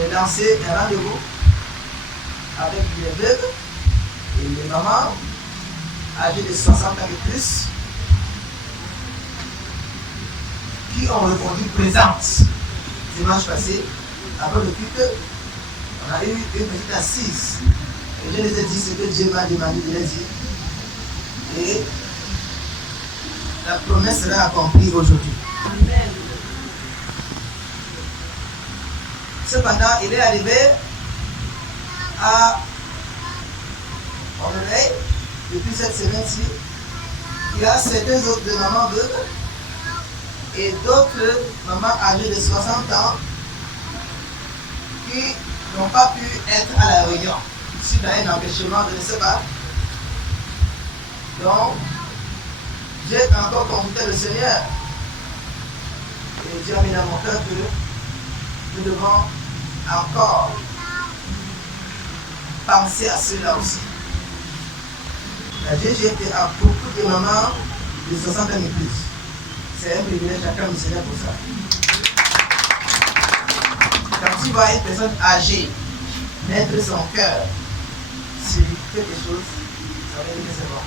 j'ai lancé un rendez-vous avec les veuves et les mamans âgées de 60 ans et plus qui ont répondu présentes dimanche passé. Après le culte, on a eu une petite assise. Et je les ai dit ce que Dieu m'a demandé de les dire. Et la promesse sera accomplie aujourd'hui. Amen. Cependant, il est arrivé à mon réveil, depuis cette semaine-ci, il y a certaines autres mamans veuves et d'autres mamans âgées de 60 ans qui n'ont pas pu être à la réunion suite à un empêchement, je ne sais pas. Donc, j'ai encore consulté le Seigneur et Dieu a mis dans mon cœur que nous devons encore penser à cela aussi. La GGT a beaucoup de mamans de 60 ans et plus. C'est un privilège, j'acclame le Seigneur pour ça. Quand tu vois une personne âgée mettre son cœur sur quelque chose, ça veut dire que c'est bon.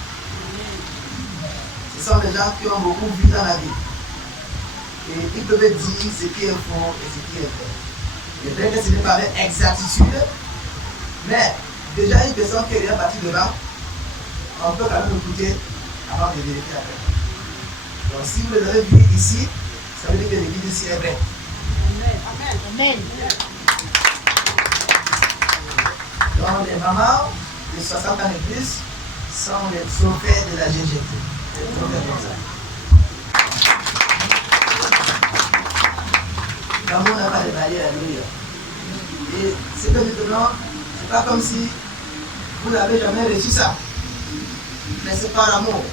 Ce sont des gens qui ont beaucoup vu dans la vie. Et ils peuvent dire ce qui est faux et ce qui est vrai. Il est vrai que ce n'est pas avec exactitude, mais déjà une personne qui est bien partie devant, on peut quand même écouter avant de vérifier après. Donc si vous l'avez vu ici, ça veut dire que l'église ici est vraie. Amen. Amen. Donc les mamans de 60 ans et plus sont les trophées de la GGT. Les trophées comme ça. L'amour n'a pas de barrière, alléluia. Et ce que nous donnons, c'est pas comme si vous n'avez jamais reçu ça. Mais c'est par amour.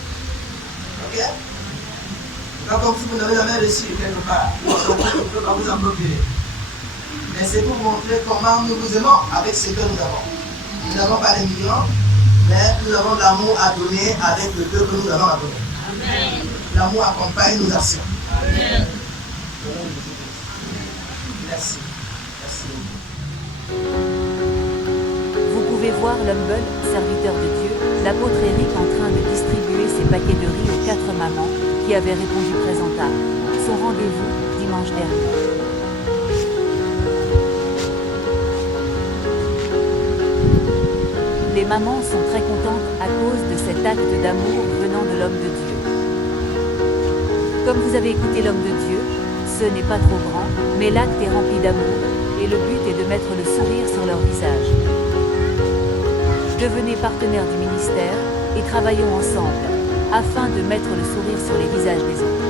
Ok? C'est pas comme si vous n'avez jamais reçu quelque part. On ne peut pas vous en procurer. Mais c'est pour montrer comment nous vous aimons avec ce que nous avons. Nous n'avons pas les millions, mais nous avons l'amour à donner avec le peu que nous avons à donner. Amen. L'amour accompagne nos actions. Amen. Merci. Merci. Vous pouvez voir l'humble, serviteur de Dieu, l'apôtre Éric en train de distribuer ses paquets de riz aux 4 mamans qui avaient répondu présentables. Son rendez-vous, dimanche dernier. Les mamans sont très contentes à cause de cet acte d'amour venant de l'homme de Dieu. Comme vous avez écouté l'homme de Dieu, ce n'est pas trop grand, mais l'acte est rempli d'amour, et le but est de mettre le sourire sur leur visage. Devenez partenaires du ministère, et travaillons ensemble, afin de mettre le sourire sur les visages des autres.